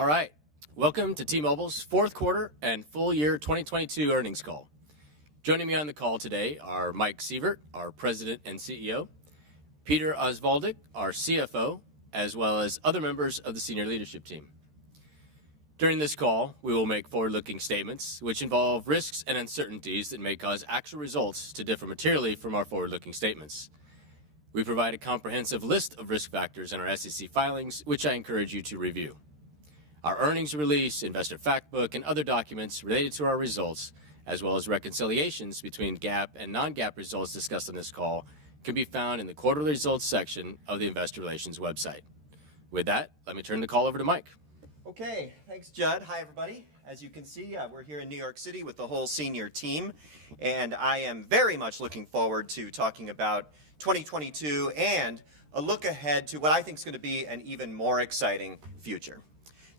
All right, welcome to T-Mobile's fourth quarter and full year 2022 earnings call. Joining me on the call today are Mike Sievert, our President and CEO, Peter Osvaldik, our CFO, as well as other members of the senior leadership team. During this call, we will make forward-looking statements which involve risks and uncertainties that may cause actual results to differ materially from our forward-looking statements. We provide a comprehensive list of risk factors in our SEC filings, which I encourage you to review. Our earnings release, investor fact book, and other documents related to our results, as well as reconciliations between GAAP and non-GAAP results discussed on this call, can be found in the quarterly results section of the investor relations website. With that, let me turn the call over to Mike. Okay, thanks, Judd. Hi, everybody. As you can see, we're here in New York City with the whole senior team, and I am very much looking forward to talking about 2022 and a look ahead to what I think is going to be an even more exciting future.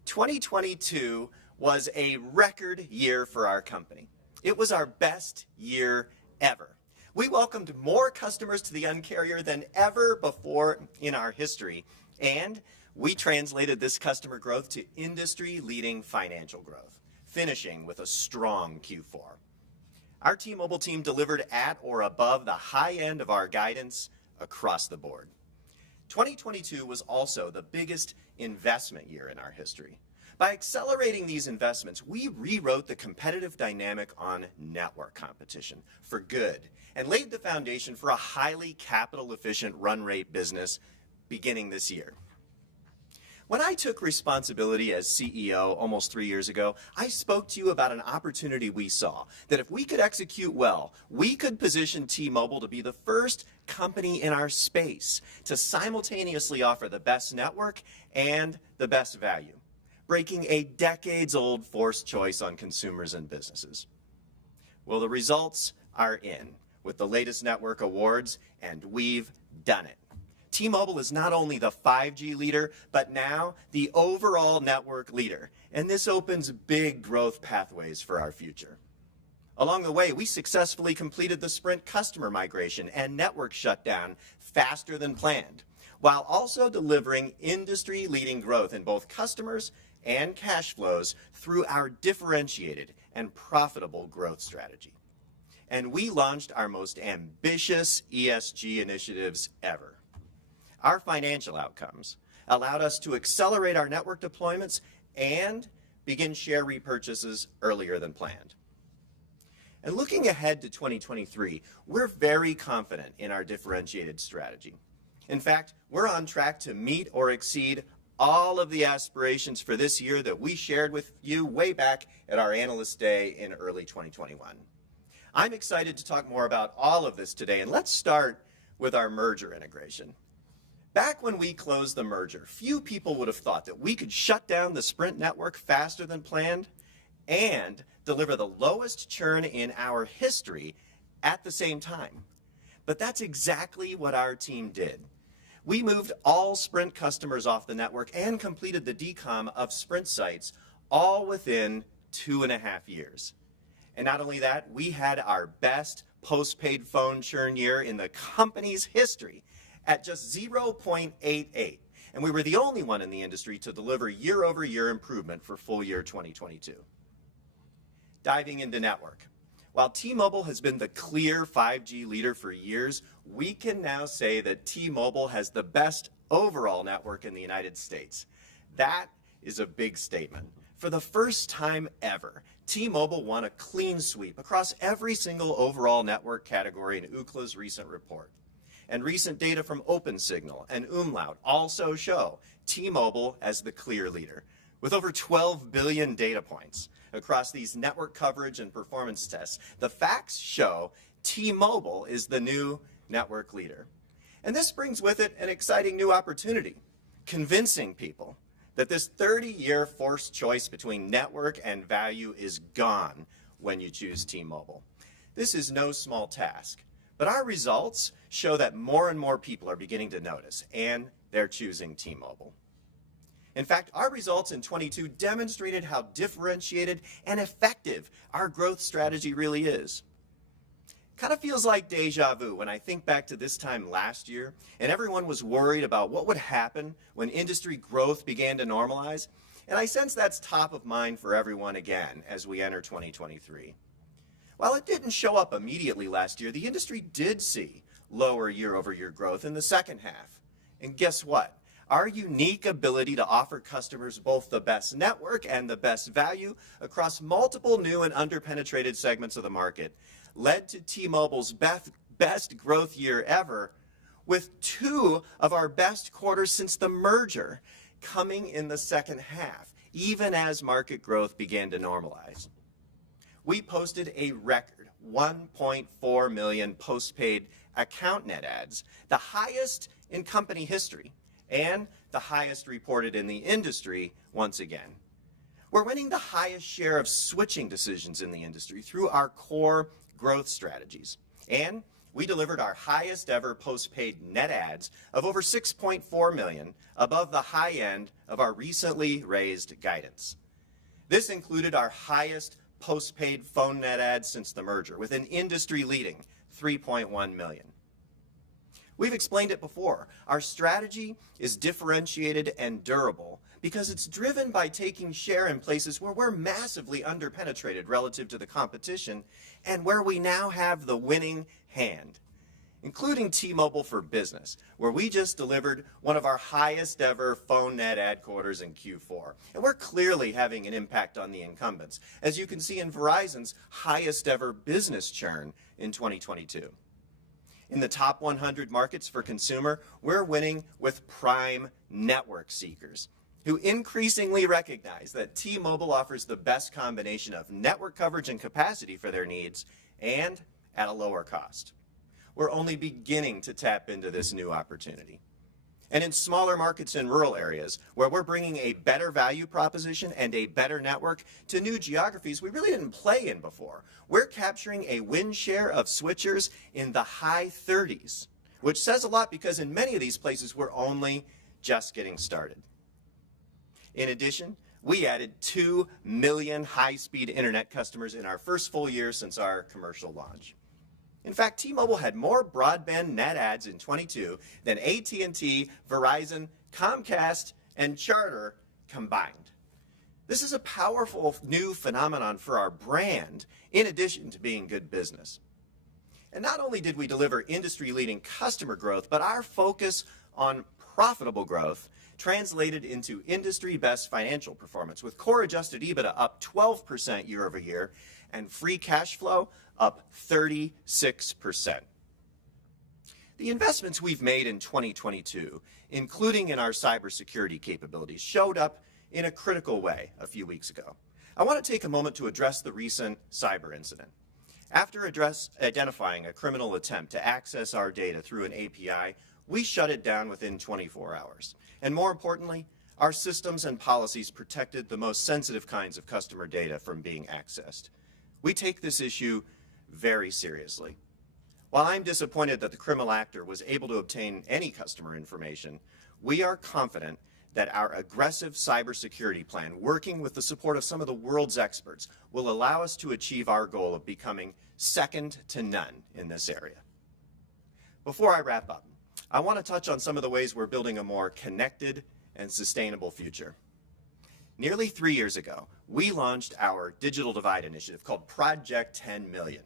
2022 was a record year for our company. It was our best year ever. We welcomed more customers to the Un-carrier than ever before in our history, and we translated this customer growth to industry-leading financial growth, finishing with a strong Q4. Our T-Mobile team delivered at or above the high end of our guidance across the board. 2022 was also the biggest investment year in our history. By accelerating these investments, we rewrote the competitive dynamic on network competition for good and laid the foundation for a highly capital-efficient run rate business beginning this year. When I took responsibility as CEO almost 3 years ago, I spoke to you about an opportunity we saw, that if we could execute well, we could position T-Mobile to be the first company in our space to simultaneously offer the best network and the best value, breaking a decades-old forced choice on consumers and businesses. Well, the results are in with the latest network awards, and we've done it. T-Mobile is not only the 5G leader, but now the overall network leader, and this opens big growth pathways for our future. Along the way, we successfully completed the Sprint customer migration and network shutdown faster than planned, while also delivering industry-leading growth in both customers and cash flows through our differentiated and profitable growth strategy. And we launched our most ambitious ESG initiatives ever. Our financial outcomes allowed us to accelerate our network deployments and begin share repurchases earlier than planned. And looking ahead to 2023, we're very confident in our differentiated strategy. In fact, we're on track to meet or exceed all of the aspirations for this year that we shared with you way back at our Analyst Day in early 2021. I'm excited to talk more about all of this today, and let's start with our merger integration. Back when we closed the merger, few people would have thought that we could shut down the Sprint network faster than planned and deliver the lowest churn in our history at the same time. But that's exactly what our team did. We moved all Sprint customers off the network and completed the decom of Sprint sites all within 2.5 years. And not only that, we had our best postpaid phone churn year in the company's history at just 0.88. And we were the only one in the industry to deliver year-over-year improvement for full year 2022. Diving into network. While T-Mobile has been the clear 5G leader for years, we can now say that T-Mobile has the best overall network in the United States. That is a big statement. For the first time ever, T-Mobile won a clean sweep across every single overall network category in Ookla's recent report. And recent data from OpenSignal and Umlaut also show T-Mobile as the clear leader, with over 12 billion data points across these network coverage and performance tests. The facts show T-Mobile is the new network leader. And this brings with it an exciting new opportunity, convincing people that this 30-year forced choice between network and value is gone when you choose T-Mobile. This is no small task. But our results show that more and more people are beginning to notice, and they're choosing T-Mobile. In fact, our results in 22 demonstrated how differentiated and effective our growth strategy really is. Kind of feels like deja vu when I think back to this time last year, and everyone was worried about what would happen when industry growth began to normalize. And I sense that's top of mind for everyone again as we enter 2023. While it didn't show up immediately last year, the industry did see lower year-over-year growth in the second half. And guess what? Our unique ability to offer customers both the best network and the best value across multiple new and underpenetrated segments of the market led to T-Mobile's best growth year ever, with 2 of our best quarters since the merger coming in the second half, even as market growth began to normalize. We posted a record 1.4 million postpaid account net adds, the highest in company history, and the highest reported in the industry once again. We're winning the highest share of switching decisions in the industry through our core growth strategies. And we delivered our highest ever postpaid net adds of over 6.4 million, above the high end of our recently raised guidance. This included our highest postpaid phone net adds since the merger, with an industry-leading 3.1 million. We've explained it before. Our strategy is differentiated and durable because it's driven by taking share in places where we're massively underpenetrated relative to the competition and where we now have the winning hand, including T-Mobile for Business, where we just delivered one of our highest ever phone net add quarters in Q4. And we're clearly having an impact on the incumbents, as you can see in Verizon's highest ever business churn in 2022. In the top 100 markets for consumer, we're winning with prime network seekers who increasingly recognize that T-Mobile offers the best combination of network coverage and capacity for their needs and at a lower cost. We're only beginning to tap into this new opportunity. And in smaller markets in rural areas, where we're bringing a better value proposition and a better network to new geographies we really didn't play in before, we're capturing a win share of switchers in the high 30s, which says a lot because in many of these places we're only just getting started. In addition, we added 2 million high-speed internet customers in our first full year since our commercial launch. In fact, T-Mobile had more broadband net adds in 22 than AT&T, Verizon, Comcast, and Charter combined. This is a powerful new phenomenon for our brand, in addition to being good business. And not only did we deliver industry-leading customer growth, but our focus on profitable growth translated into industry-best financial performance, with core adjusted EBITDA up 12% year over year and free cash flow up 36%. The investments we've made in 2022, including in our cybersecurity capabilities, showed up in a critical way a few weeks ago. I want to take a moment to address the recent cyber incident. After identifying a criminal attempt to access our data through an API, we shut it down within 24 hours. And more importantly, our systems and policies protected the most sensitive kinds of customer data from being accessed. We take this issue very seriously. While I'm disappointed that the criminal actor was able to obtain any customer information, we are confident that our aggressive cybersecurity plan, working with the support of some of the world's experts, will allow us to achieve our goal of becoming second to none in this area. Before I wrap up, I want to touch on some of the ways we're building a more connected and sustainable future. Nearly 3 years ago, we launched our Digital Divide initiative called Project 10 Million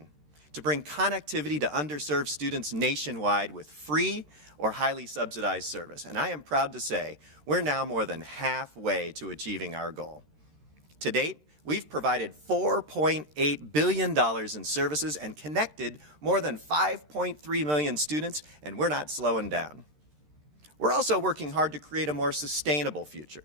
to bring connectivity to underserved students nationwide with free or highly subsidized service. And I am proud to say we're now more than halfway to achieving our goal. To date, we've provided $4.8 billion in services and connected more than 5.3 million students, and we're not slowing down. We're also working hard to create a more sustainable future,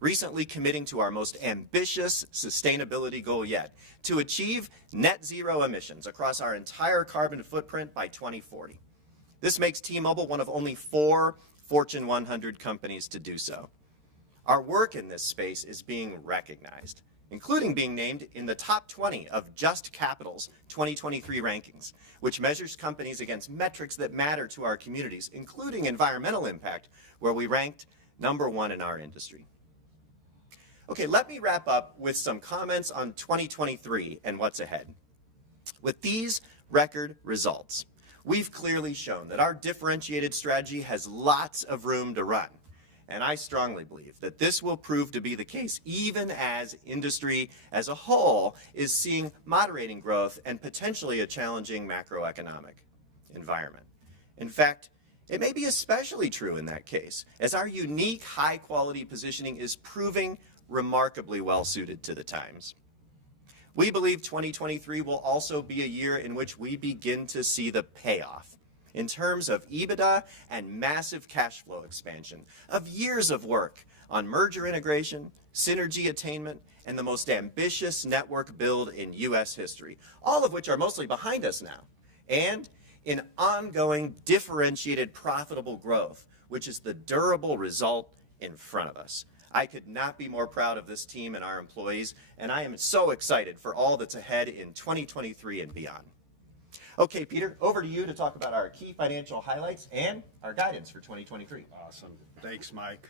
recently committing to our most ambitious sustainability goal yet, to achieve net zero emissions across our entire carbon footprint by 2040. This makes T-Mobile one of only 4 Fortune 100 companies to do so. Our work in this space is being recognized, including being named in the top 20 of Just Capital's 2023 rankings, which measures companies against metrics that matter to our communities, including environmental impact, where we ranked #1 in our industry. Okay, let me wrap up with some comments on 2023 and what's ahead. With these record results, we've clearly shown that our differentiated strategy has lots of room to run, And I strongly believe that this will prove to be the case even as industry as a whole is seeing moderating growth and potentially a challenging macroeconomic environment. In fact, it may be especially true in that case, as our unique high-quality positioning is proving remarkably well suited to the times. We believe 2023 will also be a year in which we begin to see the payoff in terms of EBITDA and massive cash flow expansion of years of work on merger integration, synergy attainment, and the most ambitious network build in U.S. history, all of which are mostly behind us now, and in ongoing differentiated profitable growth, which is the durable result in front of us. I could not be more proud of this team and our employees, and I am so excited for all that's ahead in 2023 and beyond. Okay, Peter, over to you to talk about our key financial highlights and our guidance for 2023. Awesome. Thanks, Mike.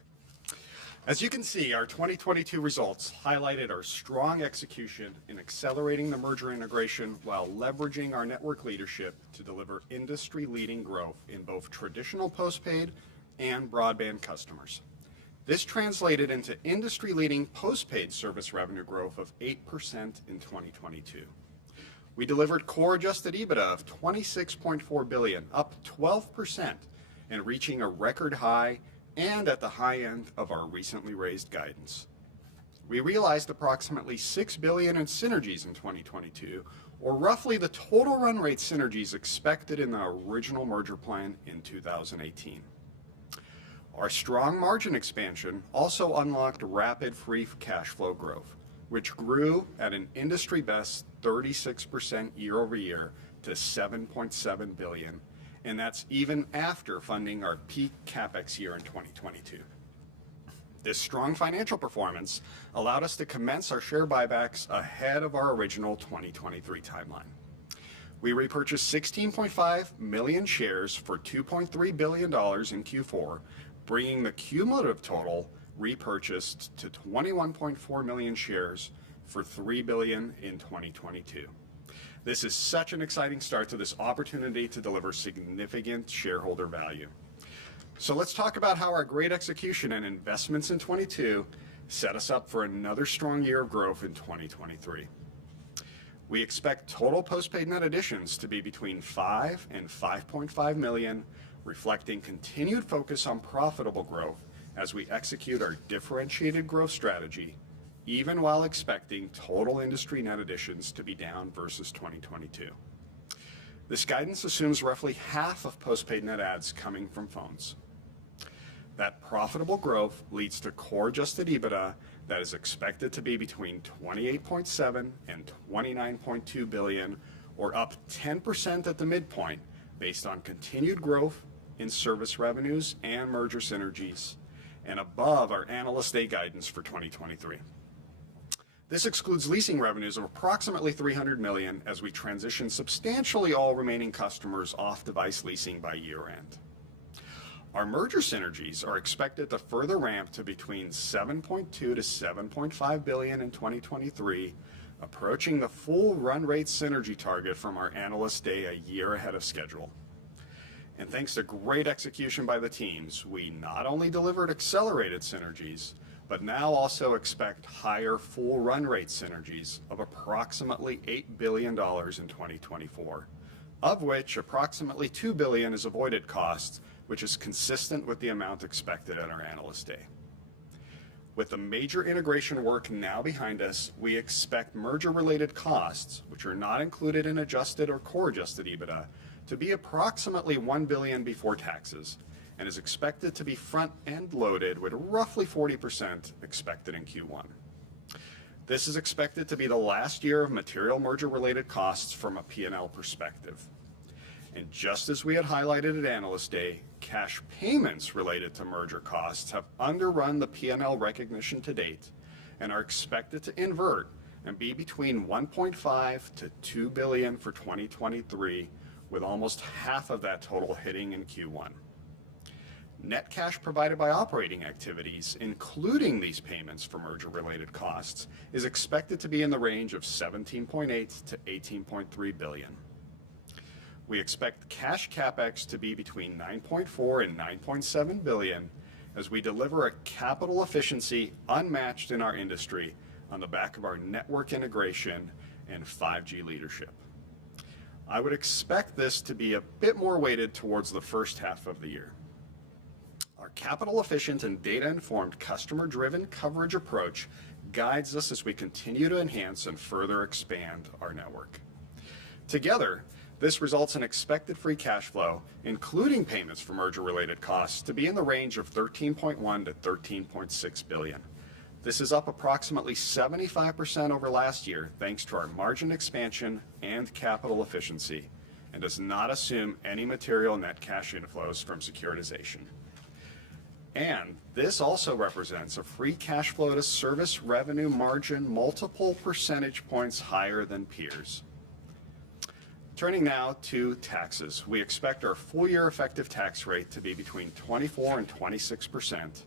As you can see, our 2022 results highlighted our strong execution in accelerating the merger integration while leveraging our network leadership to deliver industry-leading growth in both traditional postpaid and broadband customers. This translated into industry-leading postpaid service revenue growth of 8% in 2022. We delivered core adjusted EBITDA of $26.4 billion, up 12%, and reaching a record high and at the high end of our recently raised guidance. We realized approximately $6 billion in synergies in 2022, or roughly the total run rate synergies expected in the original merger plan in 2018. Our strong margin expansion also unlocked rapid free cash flow growth, which grew at an industry best 36% year over year to $7.7 billion, and that's even after funding our peak CapEx year in 2022. This strong financial performance allowed us to commence our share buybacks ahead of our original 2023 timeline. We repurchased 16.5 million shares for $2.3 billion in Q4, bringing the cumulative total repurchased to 21.4 million shares for $3 billion in 2022. This is such an exciting start to this opportunity to deliver significant shareholder value. So let's talk about how our great execution and investments in 22 set us up for another strong year of growth in 2023. We expect total postpaid net additions to be between 5 and 5.5 million, reflecting continued focus on profitable growth as we execute our differentiated growth strategy, even while expecting total industry net additions to be down versus 2022. This guidance assumes roughly half of postpaid net adds coming from phones. That profitable growth leads to core adjusted EBITDA that is expected to be between $28.7 and $29.2 billion, or up 10% at the midpoint, based on continued growth in service revenues and merger synergies, and above our Analyst Day guidance for 2023. This excludes leasing revenues of approximately $300 million as we transition substantially all remaining customers off device leasing by year end. Our merger synergies are expected to further ramp to between $7.2 to $7.5 billion in 2023, approaching the full run rate synergy target from our Analyst Day a year ahead of schedule. And thanks to great execution by the teams, we not only delivered accelerated synergies, but now also expect higher full run rate synergies of approximately $8 billion in 2024, of which approximately $2 billion is avoided costs, which is consistent with the amount expected at our Analyst Day. With the major integration work now behind us, we expect merger-related costs, which are not included in adjusted or core adjusted EBITDA, to be approximately $1 billion before taxes, and is expected to be front-end loaded with roughly 40% expected in Q1. This is expected to be the last year of material merger-related costs from a P&L perspective. And just as we had highlighted at Analyst Day, cash payments related to merger costs have underrun the P&L recognition to date and are expected to invert and be between $1.5 to $2 billion for 2023, with almost half of that total hitting in Q1. Net cash provided by operating activities, including these payments for merger-related costs, is expected to be in the range of $17.8 to $18.3 billion. We expect cash CapEx to be between $9.4 and $9.7 billion as we deliver a capital efficiency unmatched in our industry on the back of our network integration and 5G leadership. I would expect this to be a bit more weighted towards the first half of the year. Our capital efficient and data informed customer driven coverage approach guides us as we continue to enhance and further expand our network. Together, this results in expected free cash flow, including payments for merger related costs, to be in the range of $13.1 to $13.6 billion. This is up approximately 75% over last year thanks to our margin expansion and capital efficiency, and does not assume any material net cash inflows from securitization. And this also represents a free cash flow to service revenue margin multiple percentage points higher than peers. Turning now to taxes, we expect our full year effective tax rate to be between 24 and 26%.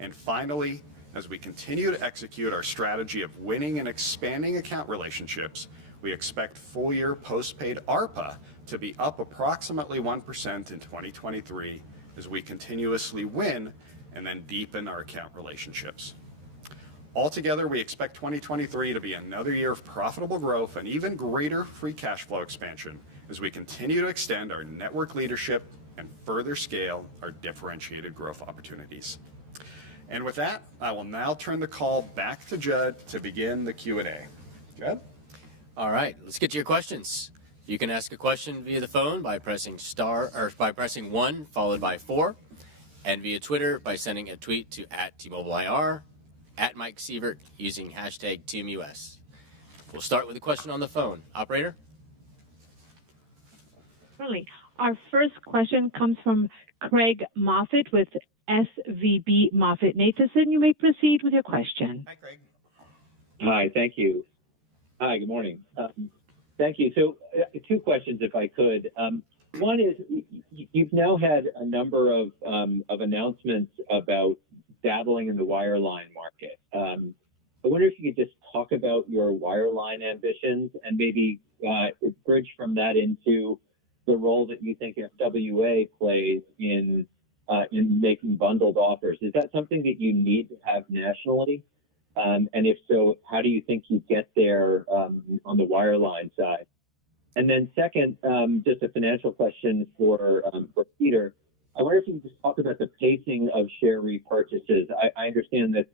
And finally, as we continue to execute our strategy of winning and expanding account relationships, we expect full year postpaid ARPA to be up approximately 1% in 2023 as we continuously win and then deepen our account relationships. Altogether, we expect 2023 to be another year of profitable growth and even greater free cash flow expansion as we continue to extend our network leadership and further scale our differentiated growth opportunities. And with that, I will now turn the call back to Judd to begin the Q&A. Judd? All right, let's get to your questions. You can ask a question via the phone by pressing pressing 1 followed by 4, and via Twitter by sending a tweet to @TMobileIR, @Mike Sievert, using hashtag TMUS. We'll start with a question on the phone. Operator? Really. Our first question comes from Craig Moffett with SVB Moffett-Nathanson. You may proceed with your question. Hi, Craig. Hi, thank you. Hi, good morning. Thank you. So 2 questions, if I could. One is, you've now had a number of announcements about dabbling in the wireline market. I wonder if you could just talk about your wireline ambitions and maybe bridge from that into the role that you think FWA plays in making bundled offers. Is that something that you need to have nationally? And if so, how do you think you get there on the wireline side? And then second, just a financial question for Peter. I wonder if you could just talk about the pacing of share repurchases. I understand that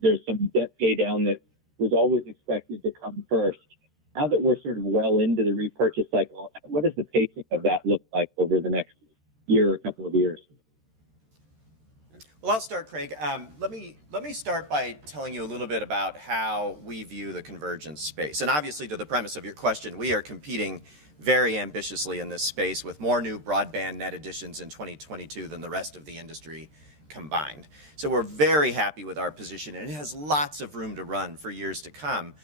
there's some debt pay down that was always expected to come first. Now that we're sort of well into the repurchase cycle, what does the pacing of that look like over the next year or couple of years? Well, I'll start, Craig. Let me start by telling you a little bit about how we view the convergence space. And obviously, to the premise of your question, we are competing very ambitiously in this space with more new broadband net additions in 2022 than the rest of the industry combined. So we're very happy with our position, and it has lots of room to run for years to come.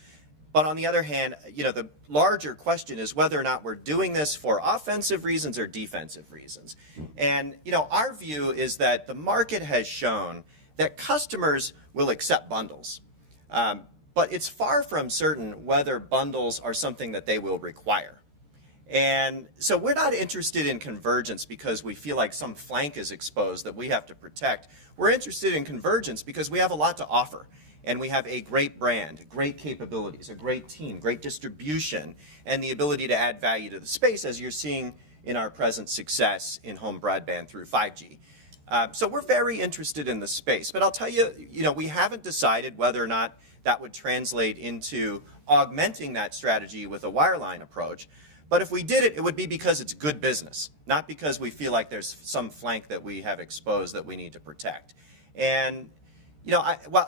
But on the other hand, the larger question is whether or not we're doing this for offensive reasons or defensive reasons. And, our view is that the market has shown that customers will accept bundles. But it's far from certain whether bundles are something that they will require. And so we're not interested in convergence because we feel like some flank is exposed that we have to protect. We're interested in convergence because we have a lot to offer. And we have a great brand, great capabilities, a great team, great distribution, and the ability to add value to the space, as you're seeing in our present success in home broadband through 5G. So we're very interested in the space. But I'll tell you, we haven't decided whether or not that would translate into augmenting that strategy with a wireline approach. But if we did it, it would be because it's good business, not because we feel like there's some flank that we have exposed that we need to protect. And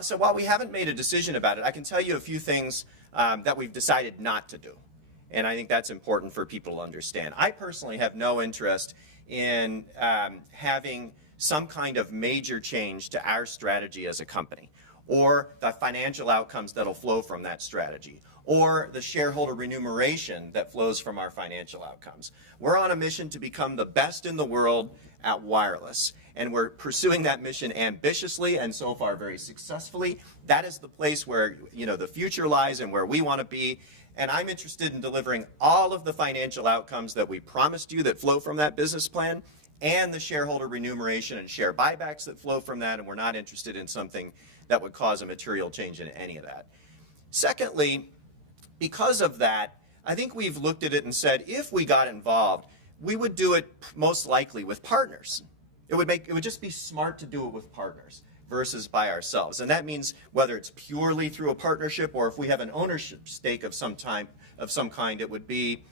so while we haven't made a decision about it, I can tell you a few things that we've decided not to do. And I think that's important for people to understand. I personally have no interest in having some kind of major change to our strategy as a company, or the financial outcomes that'll flow from that strategy, or the shareholder remuneration that flows from our financial outcomes. We're on a mission to become the best in the world at wireless. And we're pursuing that mission ambitiously and so far very successfully. That is the place where, the future lies and where we want to be. And I'm interested in delivering all of the financial outcomes that we promised you that flow from that business plan and the shareholder remuneration and share buybacks that flow from that, and we're not interested in something that would cause a material change in any of that. Secondly, because of that, I think we've looked at it and said, if we got involved, we would do it most likely with partners. It would just be smart to do it with partners versus by ourselves. And that means whether it's purely through a partnership or if we have an ownership stake of some kind, it would be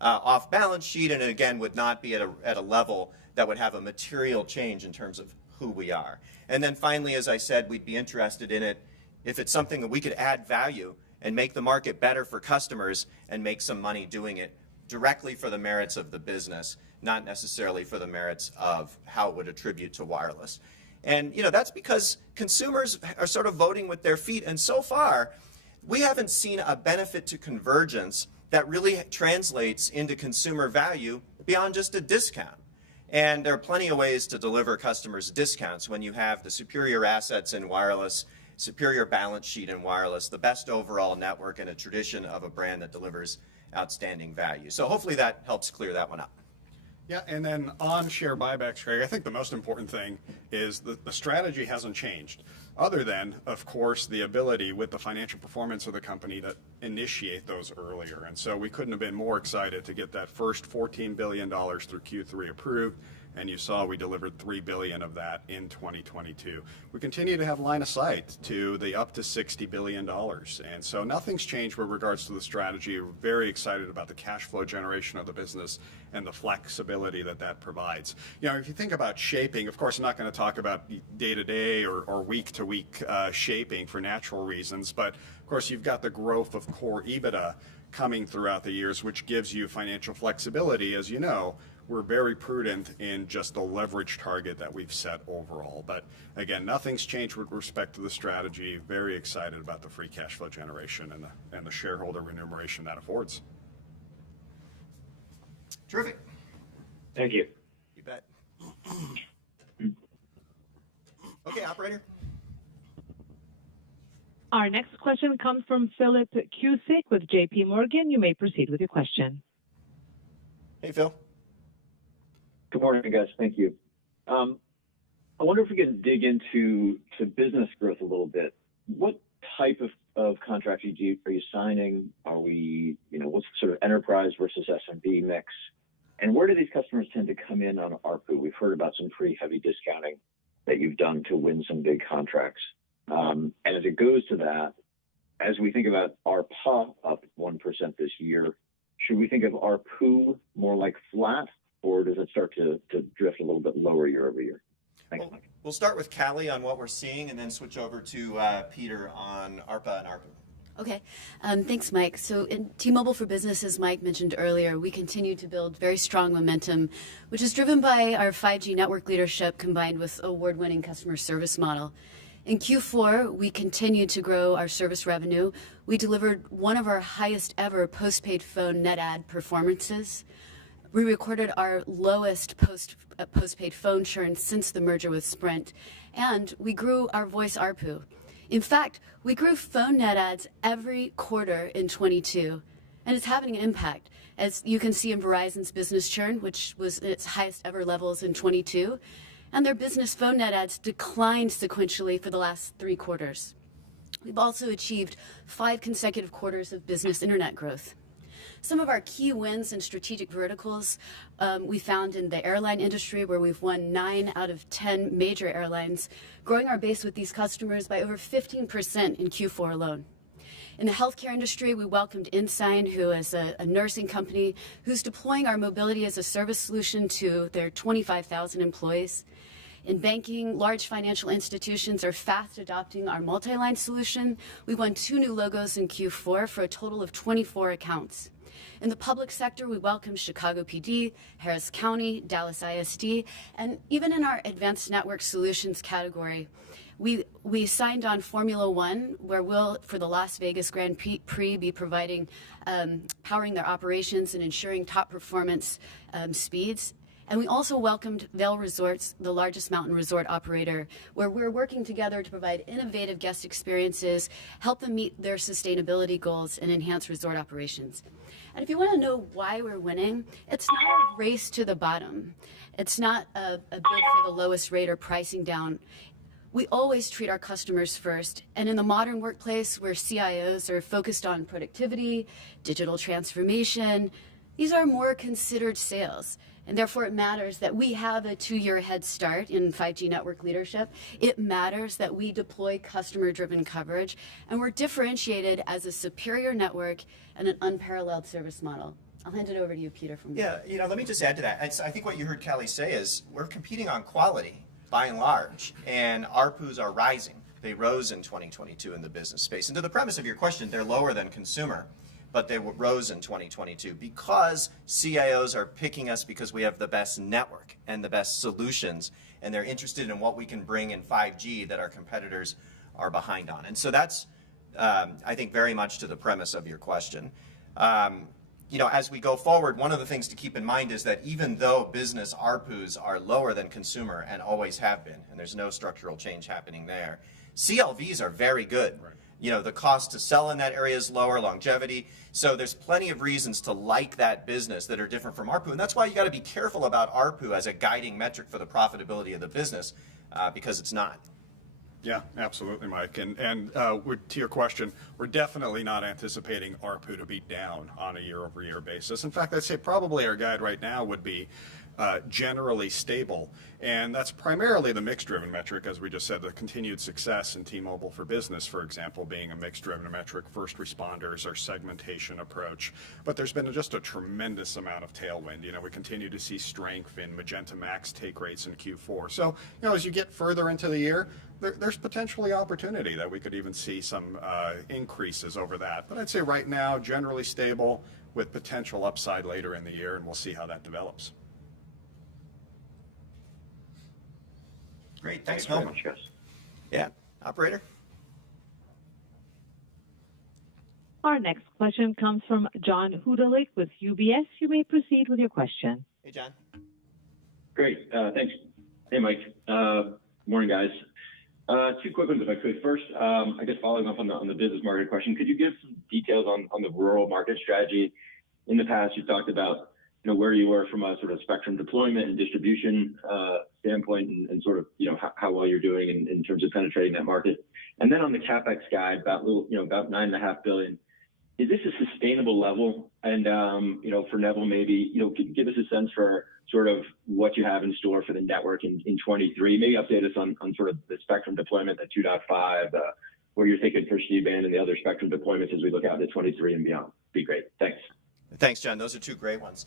off balance sheet, and it again would not be at a level that would have a material change in terms of who we are. And then finally, as I said, we'd be interested in it if it's something that we could add value and make the market better for customers and make some money doing it directly for the merits of the business, not necessarily for the merits of how it would attribute to wireless. And that's because consumers are sort of voting with their feet, and so far we haven't seen a benefit to convergence that really translates into consumer value beyond just a discount. And there are plenty of ways to deliver customers discounts when you have the superior assets in wireless, superior balance sheet in wireless, the best overall network, and a tradition of a brand that delivers outstanding value. So hopefully that helps clear that one up. Yeah, and then on share buybacks, Craig, I think the most important thing is that the strategy hasn't changed, other than, of course, the ability with the financial performance of the company to initiate those earlier. And so we couldn't have been more excited to get that first $14 billion through Q3 approved, and you saw we delivered $3 billion of that in 2022. We continue to have line of sight to the up to $60 billion, and so nothing's changed with regards to the strategy. We're very excited about the cash flow generation of the business and the flexibility that that provides. If you think about shaping, of course, I'm not going to talk about day-to-day or week-to-week shaping for natural reasons, but of course you've got the growth of core EBITDA coming throughout the years, which gives you financial flexibility. As you know, we're very prudent in just the leverage target that we've set overall. But again, nothing's changed with respect to the strategy. Very excited about the free cash flow generation and the shareholder remuneration that affords. Terrific. Thank you. You bet. Okay, operator. Our next question comes from Philip Cusick with JP Morgan. You may proceed with your question. Hey, Phil. Good morning, guys. Thank you. I wonder if we can dig into business growth a little bit. What type of contracts are you signing? Are we, what's the sort of enterprise versus SMB mix? And where do these customers tend to come in on ARPU? We've heard about some pretty heavy discounting that you've done to win some big contracts. And as it goes to that, as we think about ARPA up 1% this year, should we think of ARPU more like flat, or does it start to drift a little bit lower year over year? Thanks, Mike. We'll start with Callie on what we're seeing and then switch over to Peter on ARPA and ARPU. Okay. Thanks, Mike. So in T-Mobile for Business, as Mike mentioned earlier, we continue to build very strong momentum, which is driven by our 5G network leadership combined with award-winning customer service model. In Q4, we continued to grow our service revenue. We delivered one of our highest ever postpaid phone net add performances. We recorded our lowest postpaid phone churn since the merger with Sprint, and we grew our voice ARPU. In fact, we grew phone net adds every quarter in 22, and it's having an impact. As you can see in Verizon's business churn, which was at its highest ever levels in 22, and their business phone net adds declined sequentially for the last 3 quarters. We've also achieved 5 consecutive quarters of business internet growth. Some of our key wins in strategic verticals we found in the airline industry, where we've won 9 out of 10 major airlines, growing our base with these customers by over 15% in Q4 alone. In the healthcare industry, we welcomed Ensign, who is a nursing company who's deploying our mobility as a service solution to their 25,000 employees. In banking, large financial institutions are fast adopting our multi-line solution. We won 2 new logos in Q4 for a total of 24 accounts. In the public sector, we welcomed Chicago PD, Harris County, Dallas ISD, and even in our advanced network solutions category, we signed on Formula One, where we'll, for the Las Vegas Grand Prix, be providing, powering their operations and ensuring top performance speeds. And we also welcomed Vail Resorts, the largest mountain resort operator, where we're working together to provide innovative guest experiences, help them meet their sustainability goals, and enhance resort operations. And if you want to know why we're winning, it's not a race to the bottom. It's not a bid for the lowest rate or pricing down. We always treat our customers first. And in the modern workplace where CIOs are focused on productivity, digital transformation, these are more considered sales. And therefore it matters that we have a 2-year head start in 5G network leadership. It matters that we deploy customer-driven coverage, and we're differentiated as a superior network and an unparalleled service model. I'll hand it over to you, Peter. Yeah, let me just add to that. I think what you heard Callie say is we're competing on quality by and large, and ARPUs are rising. They rose in 2022 in the business space. And to the premise of your question, they're lower than consumer, but they rose in 2022 because CIOs are picking us because we have the best network and the best solutions, and they're interested in what we can bring in 5G that our competitors are behind on. And so that's, I think, very much to the premise of your question. As we go forward, one of the things to keep in mind is that even though business ARPUs are lower than consumer and always have been, and there's no structural change happening there, CLVs are very good. Right. The cost to sell in that area is lower, longevity. So there's plenty of reasons to like that business that are different from ARPU. And that's why you got to be careful about ARPU as a guiding metric for the profitability of the business, because it's not. Yeah, absolutely, Mike. And to your question, we're definitely not anticipating ARPU to be down on a year-over-year basis. In fact, I'd say probably our guide right now would be generally stable. And that's primarily the mix-driven metric, as we just said, the continued success in T-Mobile for Business, for example, being a mix-driven metric, first responders, our segmentation approach. But there's been just a tremendous amount of tailwind. We continue to see strength in Magenta Max take rates in Q4. So, as you get further into the year, there's potentially opportunity that we could even see some increases over that. But I'd say right now, generally stable with potential upside later in the year, and we'll see how that develops. Great, thanks very much, guys. Yeah, operator. Our next question comes from John Hodulik with UBS. You may proceed with your question. Hey, John. Great, thanks. Hey, Mike. Morning, guys. Two quick ones if I could. First, I guess following up on the business market question, could you give some details on the rural market strategy? In the past, you talked about where you were from a sort of spectrum deployment and distribution standpoint, and sort of how well you're doing in terms of penetrating that market. And then on the CapEx guide, about $9.5 billion. Is this a sustainable level? And for Neville, maybe give us a sense for sort of what you have in store for the network in 23. Maybe update us on sort of the spectrum deployment at 2.5, where you're thinking for C-band and the other spectrum deployments as we look out to 23 and beyond. Be great. Thanks. Thanks, John. Those are two great ones.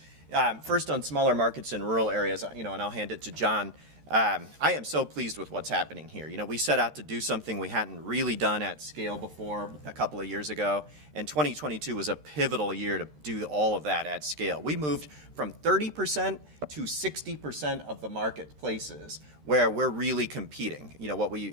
First on smaller markets and rural areas, and I'll hand it to John. I am so pleased with what's happening here. We set out to do something we hadn't really done at scale before a couple of years ago, and 2022 was a pivotal year to do all of that at scale. We moved from 30% to 60% of the marketplaces where we're really competing.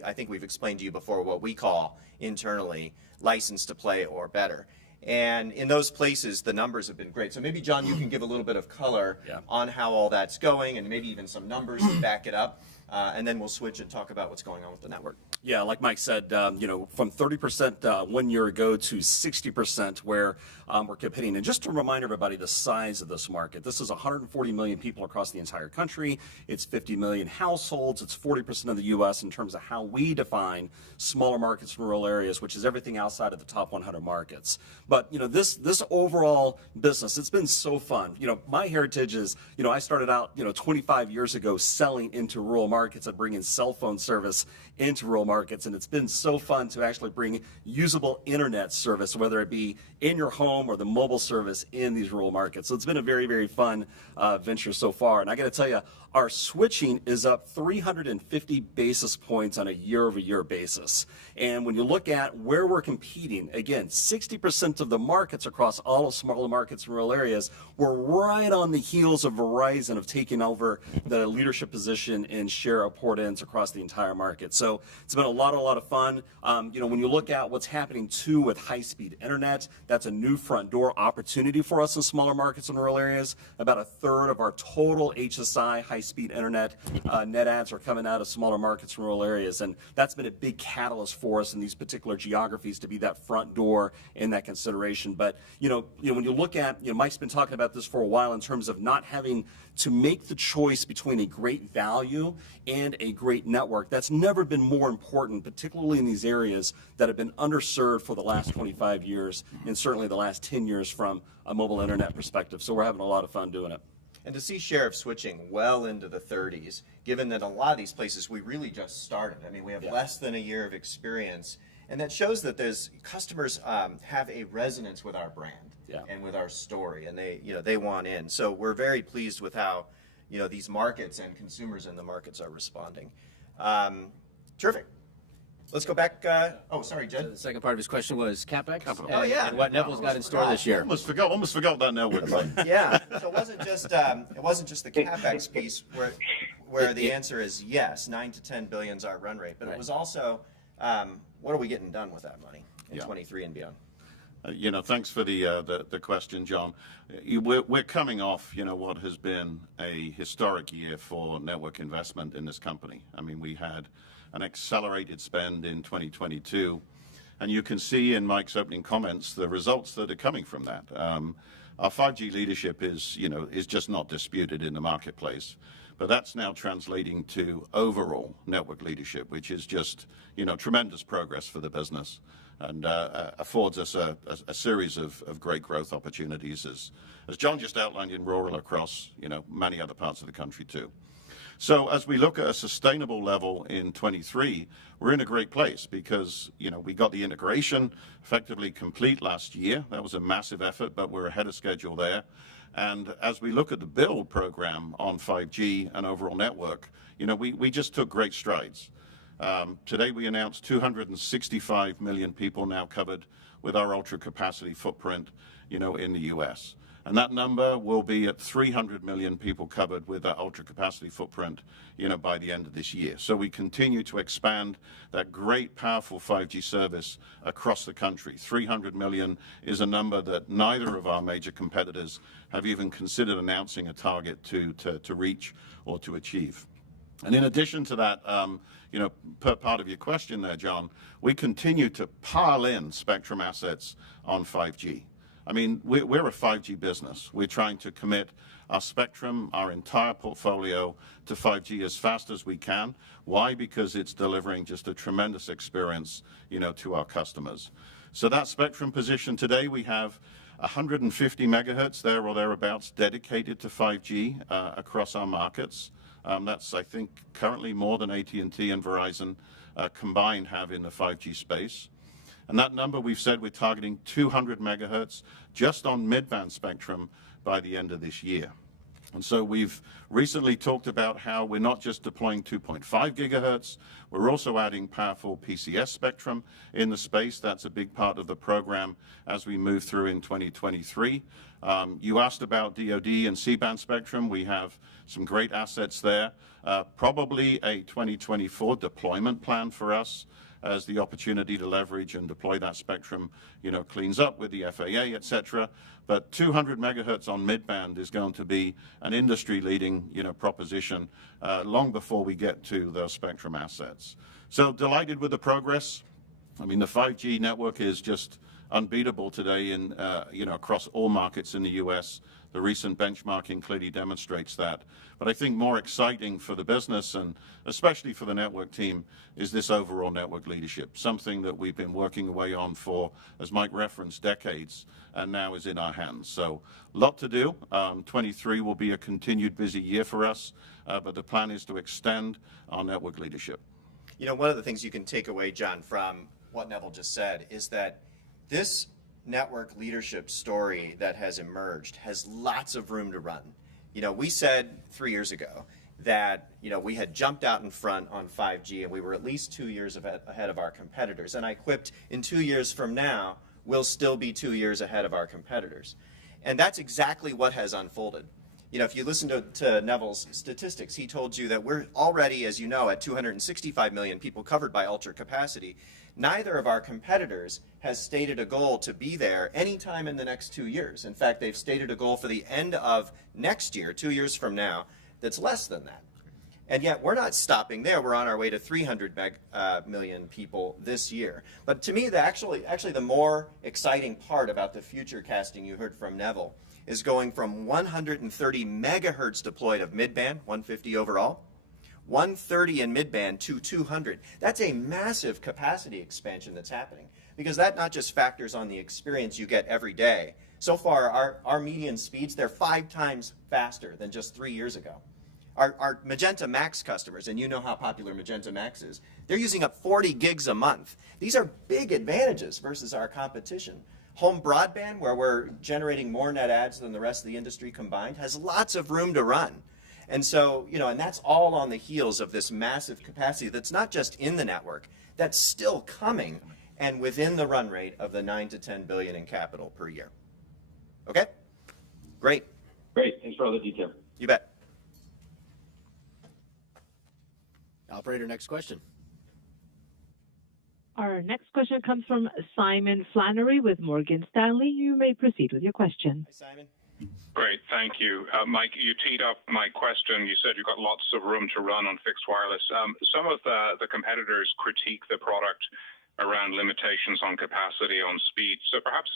I think we've explained to you before what we call internally license to play or better. And in those places, the numbers have been great. So maybe, John, you can give a little bit of color on how all that's going, and maybe even some numbers to back it up. And then we'll switch and talk about what's going on with the network. Yeah, like Mike said, from 30% 1 year ago to 60% where we're competing. And just to remind everybody the size of this market, this is 140 million people across the entire country. It's 50 million households. It's 40% of the U.S. in terms of how we define smaller markets and rural areas, which is everything outside of the top 100 markets. But, this overall business, it's been so fun. My heritage is, I started out, 25 years ago selling into rural markets and bringing cell phone service into rural markets, and it's been so fun to actually bring usable internet service, whether it be in your home or the mobile service in these rural markets. So it's been a very, very fun venture so far. And I got to tell you, our switching is up 350 basis points on a year-over-year basis. And when you look at where we're competing, again, 60% of the markets across all of smaller markets and rural areas, we're right on the heels of Verizon of taking over the leadership position in share of port-ins across the entire market. So it's been a lot of fun. When you look at what's happening too with high-speed internet, that's a new front door opportunity for us in smaller markets and rural areas. About a third of our total HSI high-speed internet net adds are coming out of smaller markets and rural areas, and that's been a big catalyst for us in these particular geographies to be that front door in that consideration. But when you look at, Mike's been talking about this for a while in terms of not having to make the choice between a great value and a great network. That's never been more important, particularly in these areas that have been underserved for the last 25 years and certainly the last 10 years from a mobile internet perspective. So we're having a lot of fun doing it. And to see share of switching well into the 30s, given that a lot of these places we really just started. I mean, we have less than a year of experience, and that shows that there's customers have a resonance with our brand and with our story, and they want in. So we're very pleased with how these markets and consumers in the markets are responding. Terrific. Let's go back. Sorry, Jed. The second part of his question was CapEx. Capital. And what Neville's got in store this year. Almost forgot that network thing. Yeah. So it wasn't just the CapEx piece where the answer is yes, 9 to 10 billion is our run rate, but it was also what are we getting done with that money in 23 and beyond? Thanks for the question, John. We're coming off, what has been a historic year for network investment in this company. I mean, we had an accelerated spend in 2022, and you can see in Mike's opening comments the results that are coming from that. Our 5G leadership is just not disputed in the marketplace, but that's now translating to overall network leadership, which is just, tremendous progress for the business, and affords us a series of great growth opportunities, as John just outlined, in rural across, many other parts of the country too. So as we look at a sustainable level in 23, we're in a great place because, we got the integration effectively complete last year. That was a massive effort, but we're ahead of schedule there. And as we look at the build program on 5G and overall network, we just took great strides. Today we announced 265 million people now covered with our ultra capacity footprint, in the US. And that number will be at 300 million people covered with that ultra capacity footprint, by the end of this year. So we continue to expand that great, powerful 5G service across the country. 300 million is a number that neither of our major competitors have even considered announcing a target to reach or to achieve. And in addition to that, per part of your question there, John, we continue to pile in spectrum assets on 5G. I mean, we're a 5G business. We're trying to commit our spectrum, our entire portfolio to 5G as fast as we can. Why? Because it's delivering just a tremendous experience, to our customers. So that spectrum position today, we have 150 megahertz there or thereabouts dedicated to 5G across our markets. That's, I think, currently more than AT&T and Verizon combined have in the 5G space. And that number, we've said we're targeting 200 megahertz just on mid-band spectrum by the end of this year. And so we've recently talked about how we're not just deploying 2.5 gigahertz, we're also adding powerful PCS spectrum in the space. That's a big part of the program as we move through in 2023. You asked about DoD and C-band spectrum. We have some great assets there. Probably a 2024 deployment plan for us, as the opportunity to leverage and deploy that spectrum, cleans up with the FAA, et cetera. But 200 megahertz on mid-band is going to be an industry-leading, proposition long before we get to those spectrum assets. So delighted with the progress. I mean, the 5G network is just unbeatable today in, across all markets in the U.S. The recent benchmarking clearly demonstrates that. But I think more exciting for the business and especially for the network team is this overall network leadership, something that we've been working away on for, as Mike referenced, decades, and now is in our hands. So a lot to do. 23 will be a continued busy year for us, but the plan is to extend our network leadership. One of the things you can take away, John, from what Neville just said is that this network leadership story that has emerged has lots of room to run. We said 3 years ago that, we had jumped out in front on 5G and we were at least 2 years ahead of our competitors. And I quipped, in 2 years from now, we'll still be 2 years ahead of our competitors. And that's exactly what has unfolded. if you listen to Neville's statistics, he told you that we're already, as you know, at 265 million people covered by ultra capacity. Neither of our competitors has stated a goal to be there anytime in the next 2 years. In fact, they've stated a goal for the end of next year, 2 years from now, that's less than that. And yet we're not stopping there. We're on our way to 300 million people this year. But to me, actually the more exciting part about the future casting you heard from Neville is going from 130 megahertz deployed of midband, 150 overall, 130 in midband to 200. That's a massive capacity expansion that's happening, because that not just factors on the experience you get every day. So far, our median speeds, they're 5 times faster than just 3 years ago. Our Magenta Max customers, and you know how popular Magenta Max is, they're using up 40 gigs a month. These are big advantages versus our competition. Home broadband, where we're generating more net adds than the rest of the industry combined, has lots of room to run. And so, and that's all on the heels of this massive capacity that's not just in the network, that's still coming and within the run rate of the 9 to 10 billion in capital per year. Okay? Great. Great. Thanks for all the detail. You bet. Operator, next question. Our next question comes from Simon Flannery with Morgan Stanley. You may proceed with your question. Hi, Simon. Great, thank you. Mike, you teed up my question. You said you've got lots of room to run on fixed wireless. Some of the competitors critique the product around limitations on capacity, on speed. So perhaps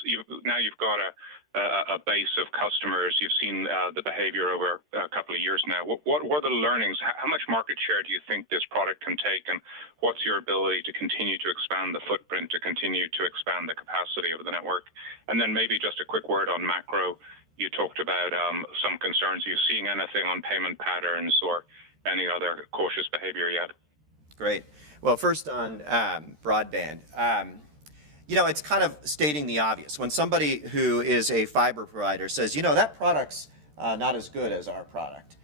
now you've got a base of customers. You've seen the behavior over a couple of years now. What are the learnings? How much market share do you think this product can take? And what's your ability to continue to expand the footprint, to continue to expand the capacity of the network? And then maybe just a quick word on macro. You talked about some concerns. Are you seeing anything on payment patterns or any other cautious behavior yet? Great. Well, first on broadband. It's kind of stating the obvious. When somebody who is a fiber provider says, that product's not as good as our product,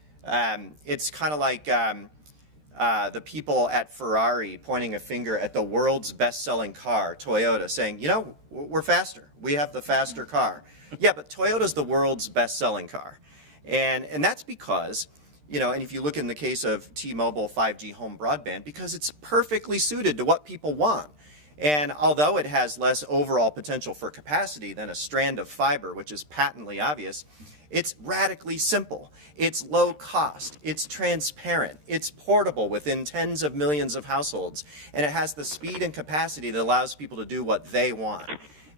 it's kind of like the people at Ferrari pointing a finger at the world's best-selling car, Toyota, saying, we're faster. We have the faster car. Yeah, but Toyota's the world's best-selling car. And that's because, and if you look in the case of T-Mobile 5G home broadband, because it's perfectly suited to what people want. And although it has less overall potential for capacity than a strand of fiber, which is patently obvious, it's radically simple. It's low cost. It's transparent. It's portable within tens of millions of households. And it has the speed and capacity that allows people to do what they want.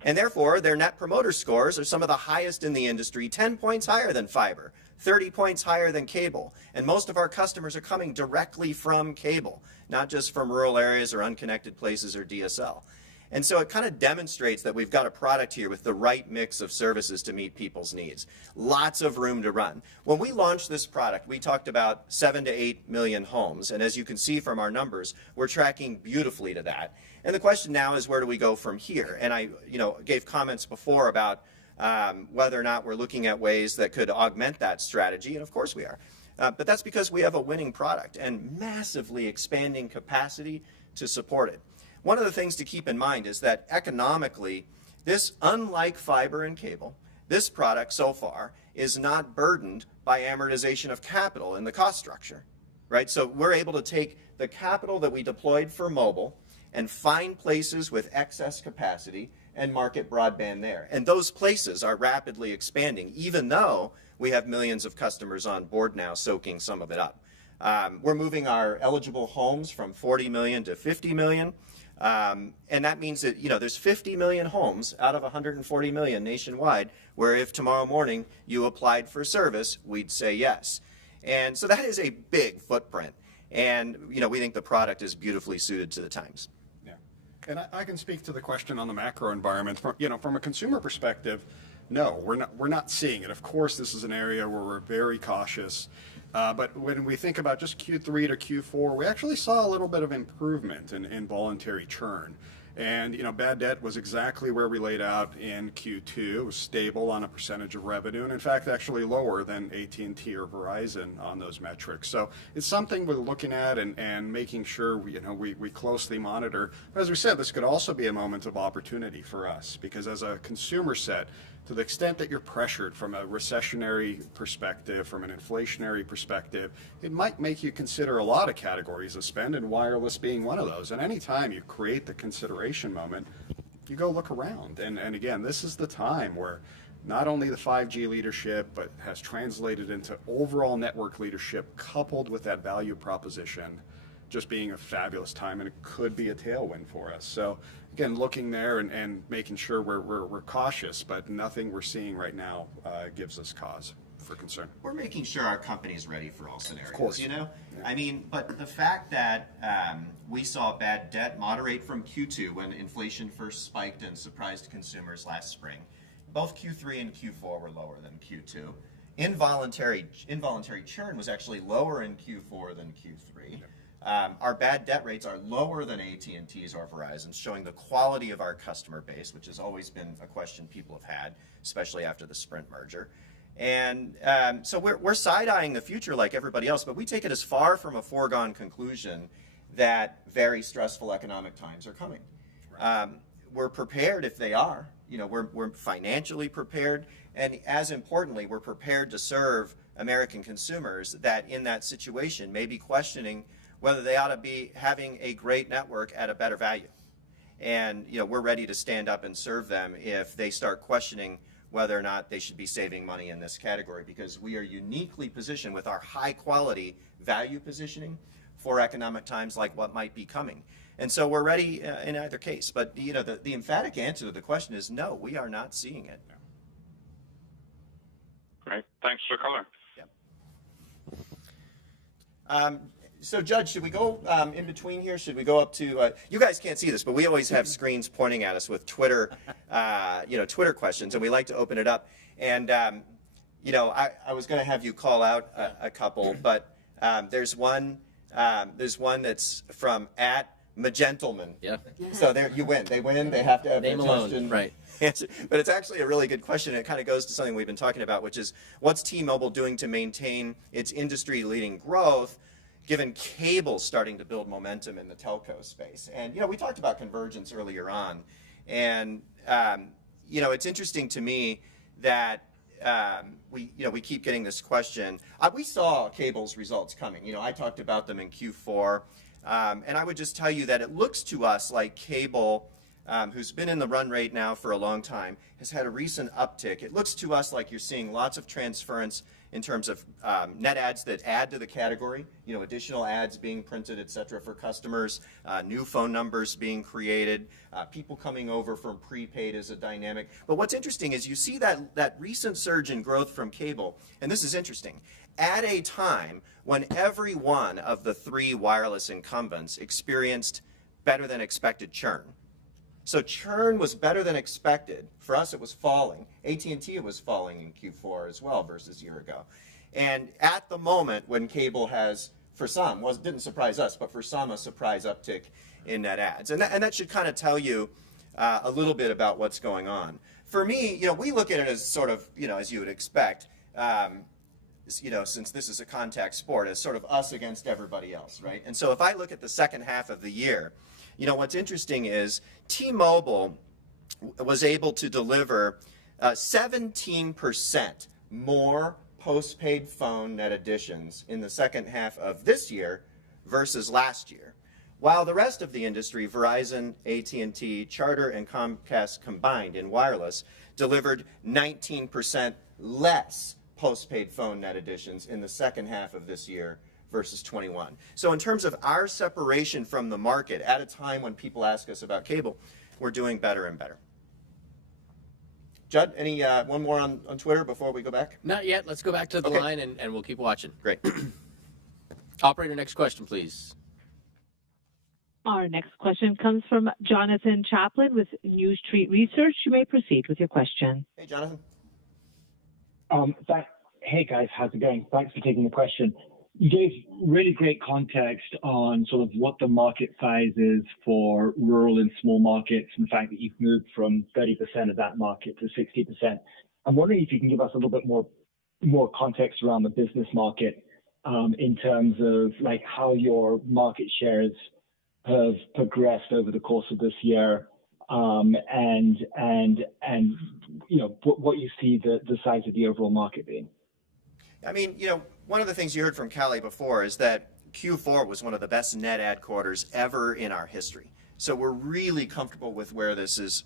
And therefore, their net promoter scores are some of the highest in the industry, 10 points higher than fiber, 30 points higher than cable. And most of our customers are coming directly from cable, not just from rural areas or unconnected places or DSL. And so it kind of demonstrates that we've got a product here with the right mix of services to meet people's needs. Lots of room to run. When we launched this product, we talked about 7 to 8 million homes. And as you can see from our numbers, we're tracking beautifully to that. And the question now is, where do we go from here? And I gave comments before about whether or not we're looking at ways that could augment that strategy. And of course we are. But that's because we have a winning product and massively expanding capacity to support it. One of the things to keep in mind is that economically, unlike fiber and cable, this product so far is not burdened by amortization of capital in the cost structure, right? So we're able to take the capital that we deployed for mobile and find places with excess capacity and market broadband there. And those places are rapidly expanding, even though we have millions of customers on board now soaking some of it up. We're moving our eligible homes from 40 million to 50 million. And that means that, there's 50 million homes out of 140 million nationwide where if tomorrow morning you applied for service, we'd say yes. And so that is a big footprint. And, we think the product is beautifully suited to the times. Yeah. And I can speak to the question on the macro environment. From a consumer perspective, no, we're not seeing it. Of course, this is an area where we're very cautious. But when we think about just Q3 to Q4, we actually saw a little bit of improvement in voluntary churn. And, bad debt was exactly where we laid out in Q2. It was stable on a percentage of revenue, and in fact, actually lower than AT&T or Verizon on those metrics. So it's something we're looking at and making sure we closely monitor. But as we said, this could also be a moment of opportunity for us, because as a consumer set, to the extent that you're pressured from a recessionary perspective, from an inflationary perspective, it might make you consider a lot of categories of spend, and wireless being one of those. And anytime you create the consideration moment, you go look around. And again, this is the time where not only the 5G leadership, but has translated into overall network leadership coupled with that value proposition just being a fabulous time, and it could be a tailwind for us. So again, looking there and making sure we're cautious, but nothing we're seeing right now gives us cause for concern. We're making sure our company is ready for all scenarios, of course. you know? Yeah. I mean, but the fact that we saw bad debt moderate from Q2 when inflation first spiked and surprised consumers last spring, both Q3 and Q4 were lower than Q2. Involuntary churn was actually lower in Q4 than Q3. Yeah. Our bad debt rates are lower than AT&T's or Verizon's, showing the quality of our customer base, which has always been a question people have had, especially after the Sprint merger. And so we're side-eyeing the future like everybody else, but we take it as far from a foregone conclusion that very stressful economic times are coming. We're prepared if they are. You know, we're financially prepared, and as importantly, we're prepared to serve American consumers that in that situation may be questioning whether they ought to be having a great network at a better value. And you know, we're ready to stand up and serve them if they start questioning whether or not they should be saving money in this category, because we are uniquely positioned with our high quality value positioning for economic times like what might be coming. And so we're ready in either case. But you know, the emphatic answer to the question is no, we are not seeing it. Great, thanks for the color. Yep. So, Judge, should we go in between here? Should we go up to? You guys can't see this, but we always have screens pointing at us with Twitter, Twitter questions, and we like to open it up. And I was going to have you call out a couple, but there's one that's from @Magentleman. Yeah. So there you win. They win. They have to have name their alone, question right? Answer. But it's actually a really good question. It kind of goes to something we've been talking about, which is what's T-Mobile doing to maintain its industry-leading growth, given cable starting to build momentum in the telco space. And, we talked about convergence earlier on. And, it's interesting to me that we keep getting this question. We saw cable's results coming. I talked about them in Q4. And I would just tell you that it looks to us like cable, who's been in the run rate now for a long time, has had a recent uptick. It looks to us like you're seeing lots of transference in terms of net ads that add to the category, additional ads being printed, et cetera, for customers, new phone numbers being created, people coming over from prepaid as a dynamic. But what's interesting is you see that recent surge in growth from cable, and this is interesting, at a time when every one of the three wireless incumbents experienced better than expected churn. So churn was better than expected. For us, it was falling. AT&T, it was falling in Q4 as well versus a year ago. And at the moment when cable has, for some, didn't surprise us, but for some, a surprise uptick in net ads. And that should kind of tell you a little bit about what's going on. For me, we look at it as sort of, as you would expect, since this is a contact sport, as sort of us against everybody else, right? And so if I look at the second half of the year, what's interesting is T-Mobile was able to deliver 17% more postpaid phone net additions in the second half of this year versus last year. While the rest of the industry, Verizon, AT&T, Charter, and Comcast combined in wireless, delivered 19% less postpaid phone net additions in the second half of this year versus 21. So in terms of our separation from the market at a time when people ask us about cable, we're doing better and better. Judd, any one more on Twitter before we go back? Not yet. Let's go back to the line and we'll keep watching. Great. Operator, next question, please. Our next question comes from Jonathan Chaplin with New Street Research. You may proceed with your question. Hey, Jonathan. Hey, guys. How's it going? Thanks for taking the question. You gave really great context on sort of what the market size is for rural and small markets, and the fact that you've moved from 30% of that market to 60%. I'm wondering if you can give us a little bit more context around the business market in terms of like how your market shares have progressed over the course of this year, and what what you see the size of the overall market being. I mean, one of the things you heard from Callie before is that Q4 was one of the best net ad quarters ever in our history. So we're really comfortable with where this is,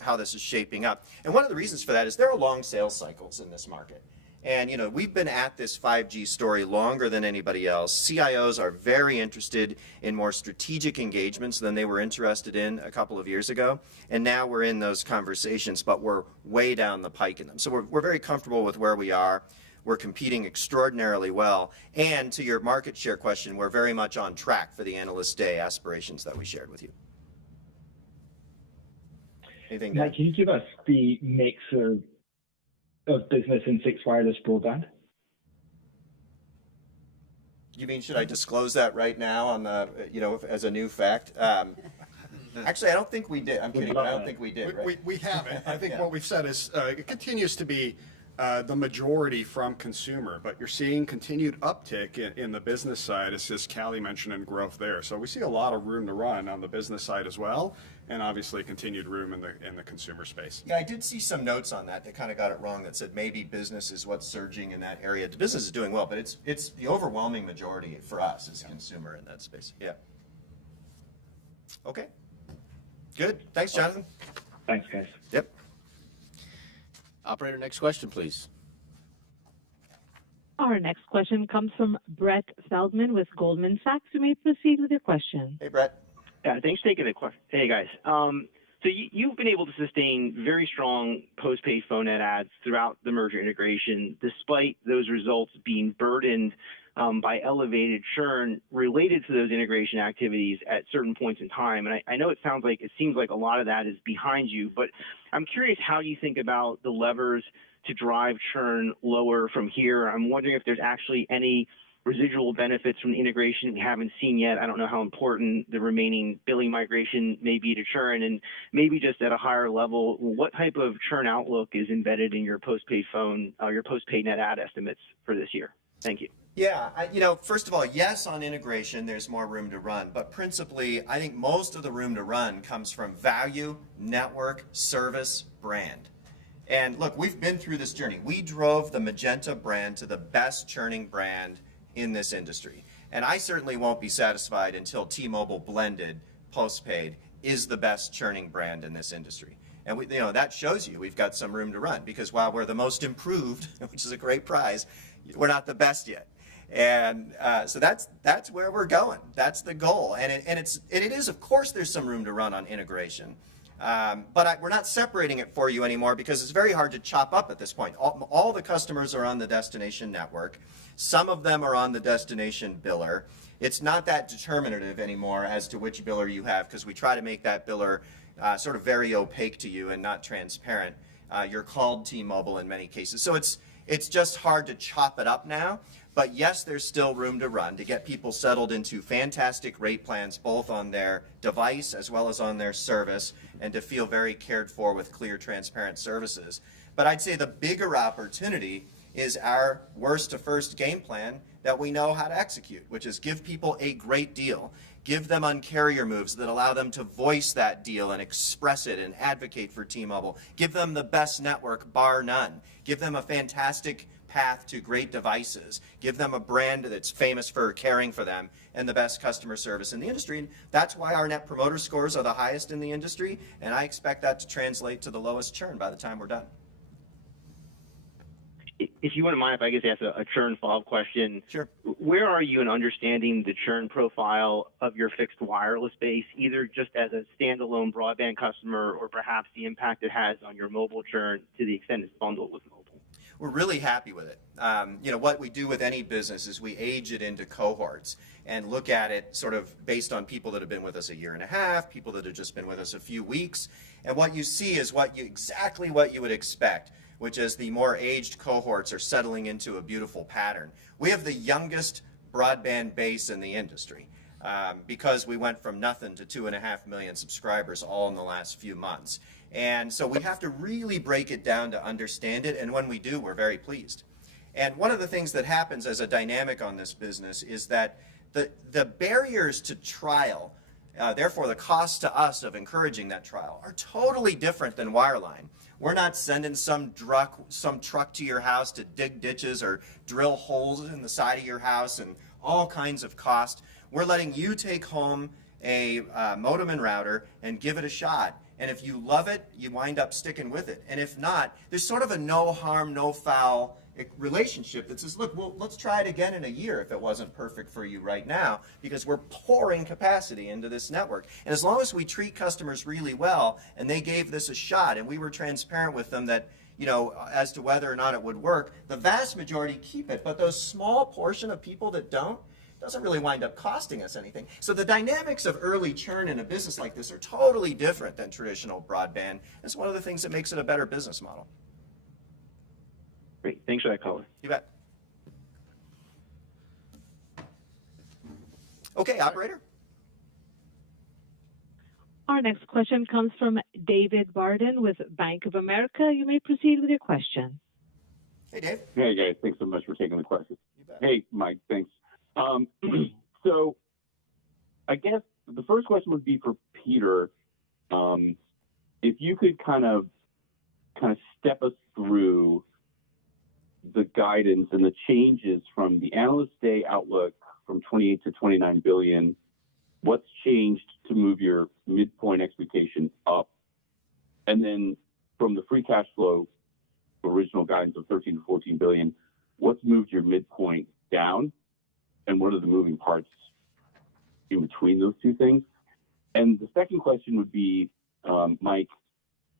how this is shaping up. And one of the reasons for that is there are long sales cycles in this market. And we've been at this 5G story longer than anybody else. CIOs are very interested in more strategic engagements than they were interested in a couple of years ago. And now we're in those conversations, but we're way down the pike in them. So we're very comfortable with where we are. We're competing extraordinarily well. And to your market share question, we're very much on track for the Analyst Day aspirations that we shared with you. Anything Mike, can you give us the mix of business and fixed wireless broadband? You mean, should I disclose that right now on the, as a new fact? Actually, I don't think we did. I'm kidding, but I don't think we did. Right? We haven't. I think what we've said is it continues to be the majority from consumer, but you're seeing continued uptick in the business side, as Callie mentioned, in growth there. So we see a lot of room to run on the business side as well, and obviously continued room in the consumer space. Yeah, I did see some notes on that kind of got it wrong, that said maybe business is what's surging in that area. The business is doing well, but it's the overwhelming majority for us is consumer in that space. Yeah. Okay. Good. Thanks, Jonathan. Thanks, guys. Yep. Operator, next question, please. Our next question comes from Brett Feldman with Goldman Sachs. You may proceed with your question. Hey, Brett. Yeah, thanks for taking the question. Hey, guys. So you've been able to sustain very strong postpaid phone net adds throughout the merger integration, despite those results being burdened by elevated churn related to those integration activities at certain points in time. And I know it seems like a lot of that is behind you, but I'm curious how you think about the levers to drive churn lower from here. I'm wondering if there's actually any residual benefits from the integration we haven't seen yet. I don't know how important the remaining billing migration may be to churn, and maybe just at a higher level, what type of churn outlook is embedded in your postpaid phone, your postpaid net add estimates for this year? Thank you. Yeah, first of all, yes, on integration, there's more room to run. But principally, I think most of the room to run comes from value, network, service, brand. And look, we've been through this journey. We drove the Magenta brand to the best churning brand in this industry. And I certainly won't be satisfied until T-Mobile blended postpaid is the best churning brand in this industry. And that shows you we've got some room to run, because while we're the most improved, which is a great prize, we're not the best yet. And so that's where we're going. That's the goal. And it is, of course, there's some room to run on integration. But we're not separating it for you anymore, because it's very hard to chop up at this point. All the customers are on the destination network. Some of them are on the destination biller. It's not that determinative anymore as to which biller you have, because we try to make that biller sort of very opaque to you and not transparent. You're called T-Mobile in many cases. So it's just hard to chop it up now. But yes, there's still room to run to get people settled into fantastic rate plans, both on their device as well as on their service, and to feel very cared for with clear, transparent services. But I'd say the bigger opportunity is our worst to first game plan that we know how to execute, which is give people a great deal. Give them Un-carrier moves that allow them to voice that deal and express it and advocate for T-Mobile. Give them the best network, bar none. Give them a fantastic path to great devices. Give them a brand that's famous for caring for them and the best customer service in the industry. And that's why our net promoter scores are the highest in the industry, and I expect that to translate to the lowest churn by the time we're done. If you wouldn't mind, if I guess ask a churn follow-up question. Sure. Where are you in understanding the churn profile of your fixed wireless base, either just as a standalone broadband customer or perhaps the impact it has on your mobile churn to the extent it's bundled with mobile? We're really happy with it. What we do with any business is we age it into cohorts and look at it sort of based on people that have been with us a year and a half, people that have just been with us a few weeks. And what you see is exactly what you would expect, which is the more aged cohorts are settling into a beautiful pattern. We have the youngest broadband base in the industry because we went from nothing to 2.5 million subscribers all in the last few months. And so we have to really break it down to understand it, and when we do, we're very pleased. And one of the things that happens as a dynamic on this business is that the barriers to trial Therefore, the costs to us of encouraging that trial are totally different than wireline. We're not sending some truck to your house to dig ditches or drill holes in the side of your house and all kinds of cost. We're letting you take home a modem and router and give it a shot. And if you love it, you wind up sticking with it. And if not, there's sort of a no harm, no foul relationship that says, look, well, let's try it again in a year if it wasn't perfect for you right now, because we're pouring capacity into this network. And as long as we treat customers really well and they gave this a shot and we were transparent with them that, you know, as to whether or not it would work, the vast majority keep it. But those small portion of people that don't, doesn't really wind up costing us anything. So the dynamics of early churn in a business like this are totally different than traditional broadband. It's one of the things that makes it a better business model. Great. Thanks for that color. You bet. Okay, operator. Our next question comes from David Barden with Bank of America. You may proceed with your question. Hey, Dave. Hey, guys. Thanks so much for taking the question. You bet. Hey, Mike. Thanks. So I guess the first question would be for Peter. If you could kind of step us through the guidance and the changes from the Analyst Day outlook from 28 to 29 billion, what's changed to move your midpoint expectation up? And then from the free cash flow original guidance of 13 to 14 billion, what's moved your midpoint down? And what are the moving parts in between those two things? And the second question would be, Mike,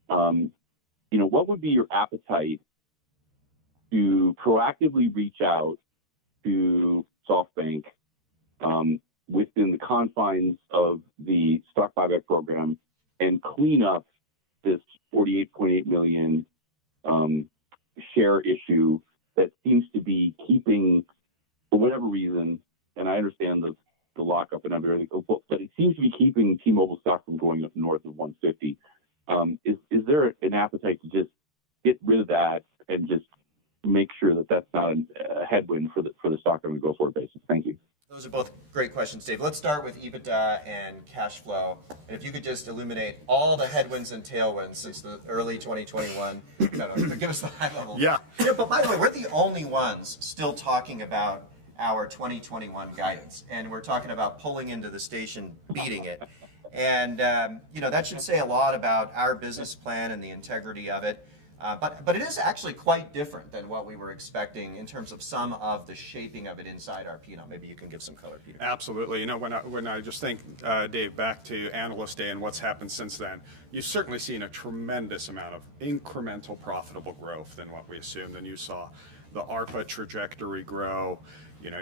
what would be your appetite to proactively reach out to SoftBank within the confines of the stock buyback program and clean up this 48.8 million share issue that seems to be keeping, for whatever reason, and I understand the lockup and everything, but it seems to be keeping T-Mobile stock from going up north of 150. Is there an appetite to just get rid of that and just make sure that that's not a headwind for the stock on a go-forward basis? Thank you. Those are both great questions, Dave. Let's start with EBITDA and cash flow. And if you could just illuminate all the headwinds and tailwinds since the early 2021, give us the high level. Yeah. But by the way, we're the only ones still talking about our 2021 guidance. And we're talking about pulling into the station, beating it. And, that should say a lot about our business plan and the integrity of it. But it is actually quite different than what we were expecting in terms of some of the shaping of it inside our P&L. Maybe you can give some color, Peter. Absolutely. When I just think, Dave, back to Analyst Day and what's happened since then, you've certainly seen a tremendous amount of incremental profitable growth than what we assumed. And you saw the ARPA trajectory grow.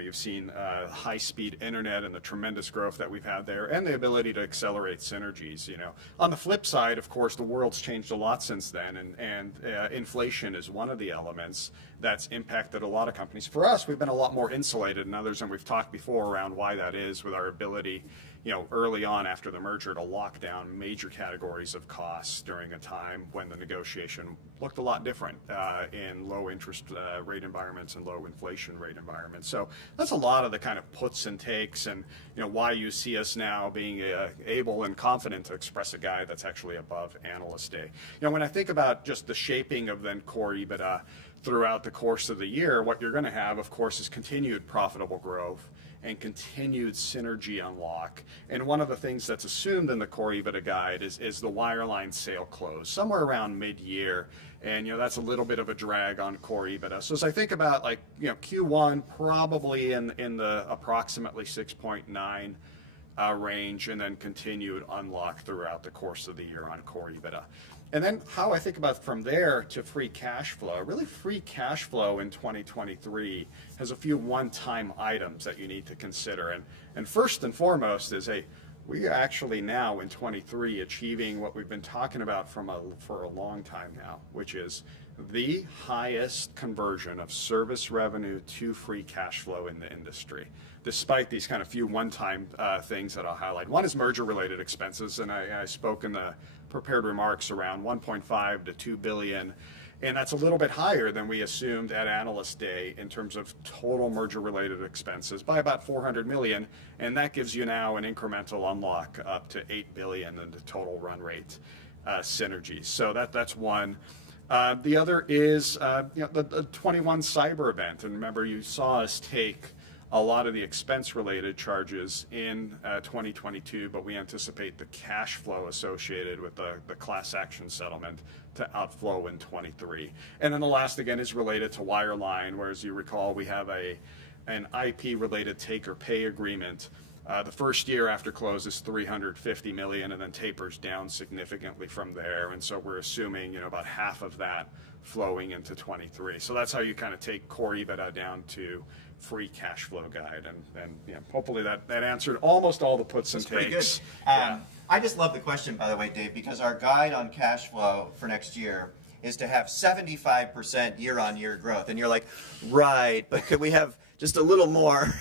You've seen high-speed internet and the tremendous growth that we've had there, and the ability to accelerate synergies. On the flip side, of course, the world's changed a lot since then, and inflation is one of the elements that's impacted a lot of companies. For us, we've been a lot more insulated than others, and we've talked before around why that is, with our ability, early on after the merger, to lock down major categories of costs during a time when the negotiation looked a lot different in low interest rate environments and low inflation rate environments. So that's a lot of the kind of puts and takes, and why you see us now being able and confident to express a guide that's actually above Analyst Day. When I think about just the shaping of then core EBITDA throughout the course of the year, what you're going to have, of course, is continued profitable growth and continued synergy unlock. And one of the things that's assumed in the core EBITDA guide is the wireline sale close somewhere around mid-year. And that's a little bit of a drag on core EBITDA. So as I think about Q1, probably in the approximately 6.9 range, and then continued unlock throughout the course of the year on core EBITDA. And then how I think about from there to free cash flow. Really, free cash flow in 2023 has a few one-time items that you need to consider. And first and foremost is we are actually now in 23 achieving what we've been talking about for a long time now, which is the highest conversion of service revenue to free cash flow in the industry, despite these kind of few one-time things that I'll highlight. One is merger-related expenses, and I spoke in the prepared remarks around 1.5 to 2 billion And that's a little bit higher than we assumed at Analyst Day in terms of total merger-related expenses by about $400 million, and that gives you now an incremental unlock up to $8 billion in the total run rate synergies. So that's one. The other is the 21 cyber event, and remember you saw us take a lot of the expense-related charges in 2022, but we anticipate the cash flow associated with the class action settlement to outflow in 23. And then the last, again, is related to wireline, where, as you recall, we have an IP-related take-or-pay agreement. The first year after close is $350 million, and then tapers down significantly from there. And so we're assuming, about half of that flowing into 23. So that's how you kind of take core EBITDA down to free cash flow guide, and hopefully that answered almost all the puts and takes. Pretty good. I just love the question, by the way, Dave, because our guide on cash flow for next year is to have 75% year-on-year growth, and you're like, right, but could we have just a little more,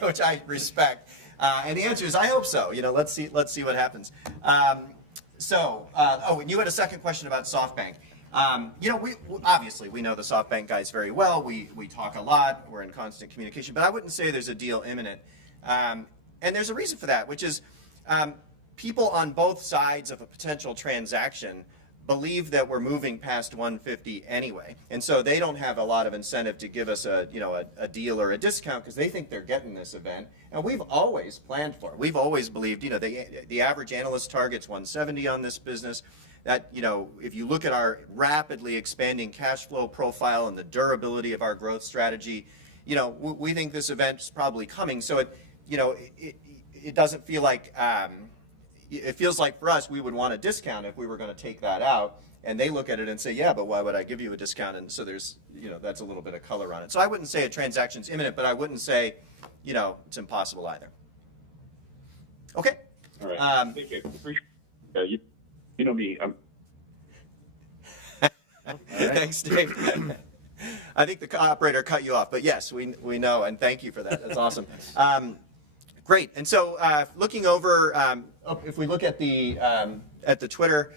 which I respect. And the answer is, I hope so. Let's see what happens. And you had a second question about SoftBank. We obviously we know the SoftBank guys very well. We talk a lot. We're in constant communication. But I wouldn't say there's a deal imminent. And there's a reason for that, which is people on both sides of a potential transaction believe that we're moving past 150 anyway, and so they don't have a lot of incentive to give us a deal or a discount because they think they're getting this event, and we've always planned for it. We've always believed, the average analyst targets 170 on this business. That, if you look at our rapidly expanding cash flow profile and the durability of our growth strategy, we think this event is probably coming. So it doesn't feel like. It feels like for us, we would want a discount if we were going to take that out, and they look at it and say, yeah, but why would I give you a discount? And so there's, that's a little bit of color on it. So I wouldn't say a transaction's imminent, but I wouldn't say, it's impossible either. Okay. All right. Thank you. You know me. Thanks, Dave. I think the operator cut you off, but yes, we know, and thank you for that. That's awesome. Great. And so looking over, if we look at the Twitter,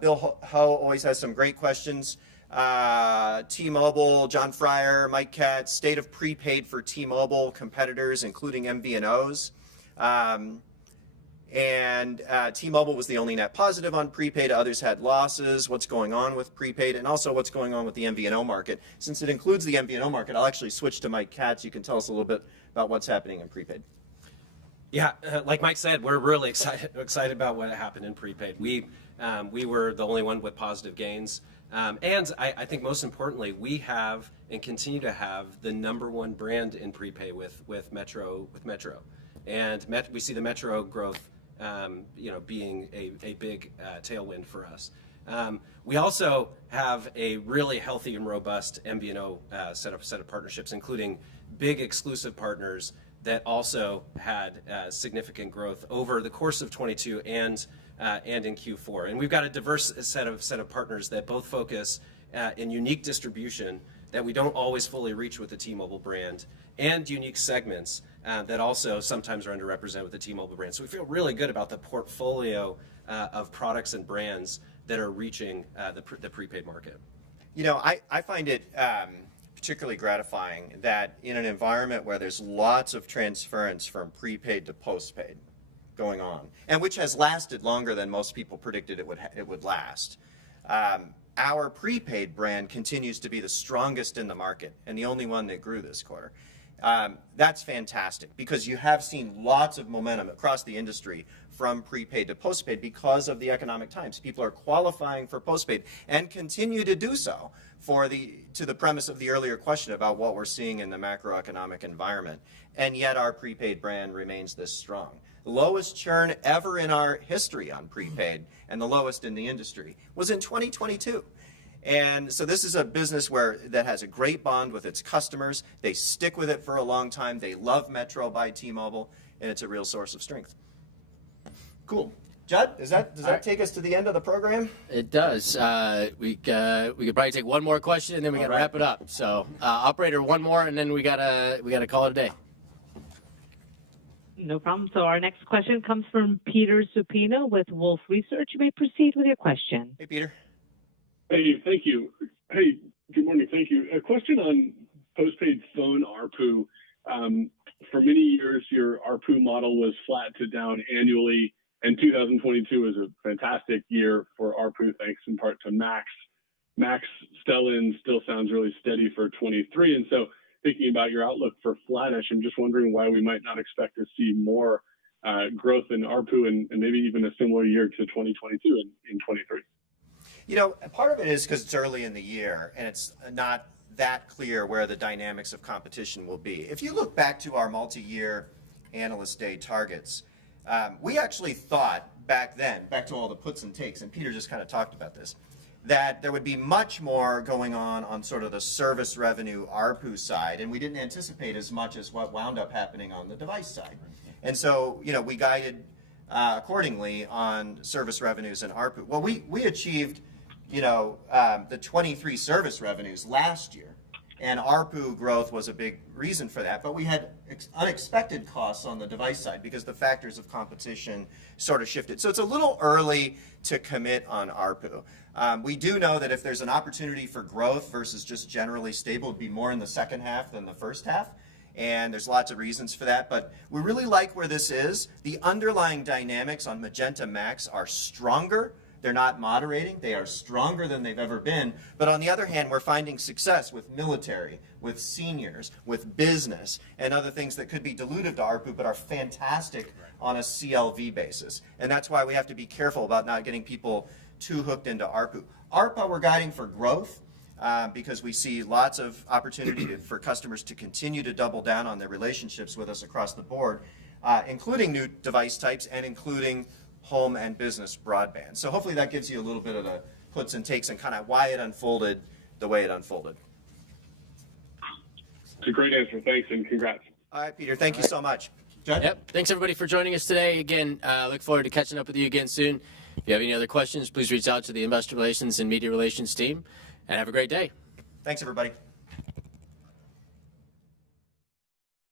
Bill Ho always has some great questions. T-Mobile, John Fryer, Mike Katz, state of prepaid for T-Mobile competitors, including MVNOs. And T-Mobile was the only net positive on prepaid. Others had losses. What's going on with prepaid, and also what's going on with the MVNO market. Since it includes the MVNO market, I'll actually switch to Mike Katz. You can tell us a little bit about what's happening in prepaid. Yeah, like Mike said, we're really excited about what happened in prepaid. We were the only one with positive gains. And I think most importantly, we have and continue to have the #1 brand in prepaid with Metro. And we see the Metro growth being a big tailwind for us. We also have a really healthy and robust MVNO set of partnerships, including big exclusive partners that also had significant growth over the course of 22 and in Q4. And we've got a diverse set of partners that both focus in unique distribution that we don't always fully reach with the T-Mobile brand, and unique segments that also sometimes are underrepresented with the T-Mobile brand. So we feel really good about the portfolio of products and brands that are reaching the prepaid market. I find it particularly gratifying that in an environment where there's lots of transference from prepaid to postpaid going on, and which has lasted longer than most people predicted it would last, our prepaid brand continues to be the strongest in the market and the only one that grew this quarter. That's fantastic because you have seen lots of momentum across the industry from prepaid to postpaid because of the economic times. People are qualifying for postpaid and continue to do so to the premise of the earlier question about what we're seeing in the macroeconomic environment. And yet our prepaid brand remains this strong. The lowest churn ever in our history on prepaid, and the lowest in the industry, was in 2022. And so this is a business that has a great bond with its customers. They stick with it for a long time. They love Metro by T-Mobile, and it's a real source of strength. Cool. Judd, does that take us to the end of the program? It does. We could probably take one more question and then we got to wrap it up. So, operator, one more, and then we gotta call it a day. No problem. So our next question comes from Peter Supino with Wolfe Research. You may proceed with your question. Hey, Peter. Hey, thank you. Hey, good morning. Thank you. A question on postpaid phone ARPU. For many years, your ARPU model was flat to down annually, and 2022 was a fantastic year for ARPU, thanks in part to Max. Max sell-in still sounds really steady for 23, and so thinking about your outlook for flattish, I'm just wondering why we might not expect to see more growth in ARPU and maybe even a similar year to 2022 in 23. You know, part of it is because it's early in the year and it's not that clear where the dynamics of competition will be. If you look back to our multi-year Analyst Day targets, we actually thought back then, back to all the puts and takes, and Peter just kind of talked about this, that there would be much more going on sort of the service revenue ARPU side, and we didn't anticipate as much as what wound up happening on the device side. And so, you know, we guided accordingly on service revenues and ARPU. Well, we achieved, you know, the 23 service revenues last year, and ARPU growth was a big reason for that, but we had unexpected costs on the device side because the factors of competition sort of shifted. So it's a little early to commit on ARPU. We do know that if there's an opportunity for growth versus just generally stable, it'd be more in the second half than the first half. And there's lots of reasons for that, but we really like where this is. The underlying dynamics on Magenta Max are stronger. They're not moderating. They are stronger than they've ever been. But on the other hand, we're finding success with military, with seniors, with business, and other things that could be dilutive to ARPU but are fantastic on a CLV basis. And that's why we have to be careful about not getting people too hooked into ARPU. ARPA, we're guiding for growth. Because we see lots of opportunity for customers to continue to double down on their relationships with us across the board, including new device types and including home and business broadband. So hopefully that gives you a little bit of the puts and takes and kind of why it unfolded the way it unfolded. It's a great answer. Thanks and congrats. All right, Peter. Thank you so much. Judd? Yep. Thanks, everybody, for joining us today. Again, look forward to catching up with you again soon. If you have any other questions, please reach out to the Investor Relations and Media Relations team. And have a great day. Thanks, everybody.